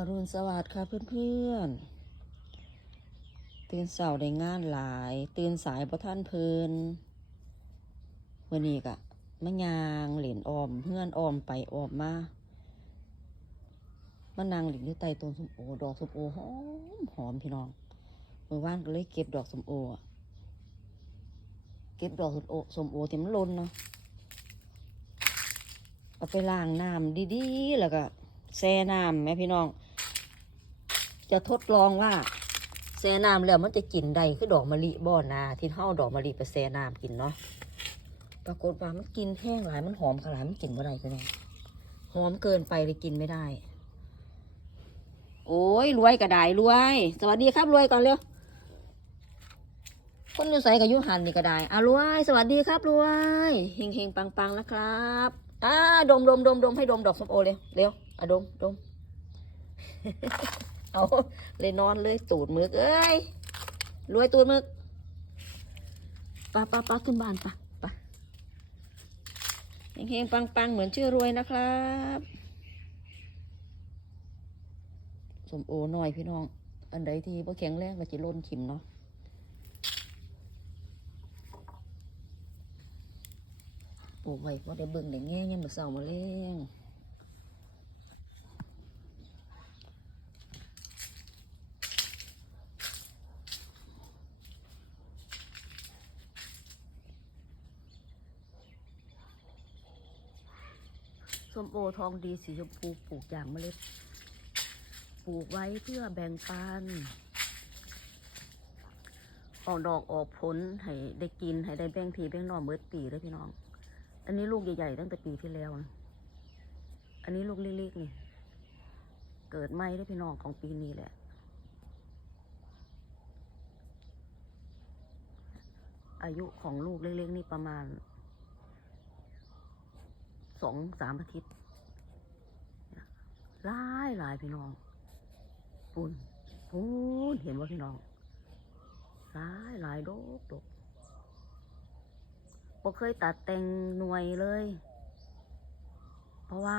อรุณสวัสดิ์ค่ะเพื่อนๆ ตื่นเสาได้งานหลาย ตื่นสายประท่านเพลินวันนี้กะมะยางเหรียญออมเพื่อนออมไปออมมามานางหลินที่ไตต้นสมโอ ดอกสมโอหอมหอมพี่น้องเมื่อวานก็เลยเก็บดอกสมโออะเก็บดอกสมโอสมโอที่มันหล่นเนาะเอาไปล้างน้ำดีๆ แล้วก็แช่น้ำแม่พี่น้อง จะทดลองว่าแช่น้ำแล้วมันจะกินได้คือดอกมะลิบ่อนาที่เท่าดอกมะลิไปแช่น้ำกินเนาะปรากฏว่ามันกินแห้งหลายมันหอมขนาดมันกินบ่ได้พี่น้องหอมเกินไปเลยกินไม่ได้ โอ้ยรวยก็ได้รวย สวัสดีครับรวยก่อนเร็วคนอยู่ใส่กับยุหันนี่ก็ได้อะรวย สวัสดีครับรวยเฮงเฮงปังปังนะครับอ่าดมดมดมดมให้ดมดอกส้มโอเร็วเร็วอะดมดม เอาเลยนอนเลยตูดมึกเอ้ยรวยตูดมึกปะปะปะขึ้นบ้านปะปะเฮงเฮงปังปังๆเหมือนชื่อรวยนะครับสมโอหน่อยพี่น้อง อันใดที่พ่แข็งแรงก็จะล้นขิมเนาะปลูกไว้พอได้เบิ่งได้แง่ยังมือเสามาเลี้ยง ส้มโอทองดีสีชมพูปลูกอย่างเมล็ด ปลูกไว้เพื่อแบ่งปันออกดอกออกผลให้ได้กินให้ได้แบ่งทีแบ่งหน่อเมื่อปีเลยพี่น้อง อันนี้ลูกใหญ่ๆตั้งแต่ปีที่แล้วนะอันนี้ลูกเล็กๆนี่ เกิดไม่ได้พี่น้องของปีนี้แหละอายุของลูกเล็กๆนี่ประมาณ สองสามอาทิตย์หลายหลายพี่น้องปุ่นปุ่นเห็นว่าพี่น้องหลายหลายโดกดกบ่เคยตัดแต่งหน่วยเลย เพราะว่า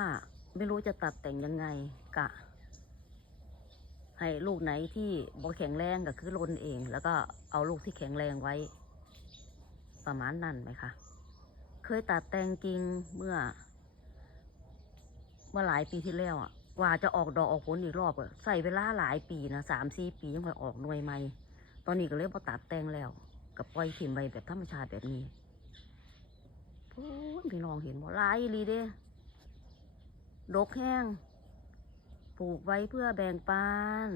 ไม่รู้จะตัดแต่งยังไงกะ ให้ลูกไหนที่บ่แข็งแรงก็คือลนเอง แล้วก็เอาลูกที่แข็งแรงไว้ ประมาณนั้นไหมคะ เคยตัดแต่งกิ่งเมื่อ เมื่อหลายปีที่แล้วอะ กว่าจะออกดอกออกผลอีกรอบอะใส่เวลาหลายปีนะสามสี่ปียังค่อยออกหน่วยใหม่ ตอนนี้ก็เลยพอตัดแต่งแล้ว กับปล่อยถิ่มไปแบบธรรมชาติแบบนี้พูนพี่น้องเห็นบ่หลายอีหลีเด้ดกแห้ง ปลูกไว้เพื่อแบ่งปัน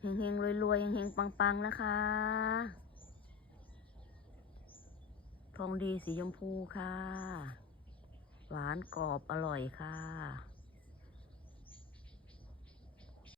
เฮงๆรวยๆเฮงๆปังๆนะคะ ทองดีสีชมพูค่ะ หวานกรอบอร่อยค่ะ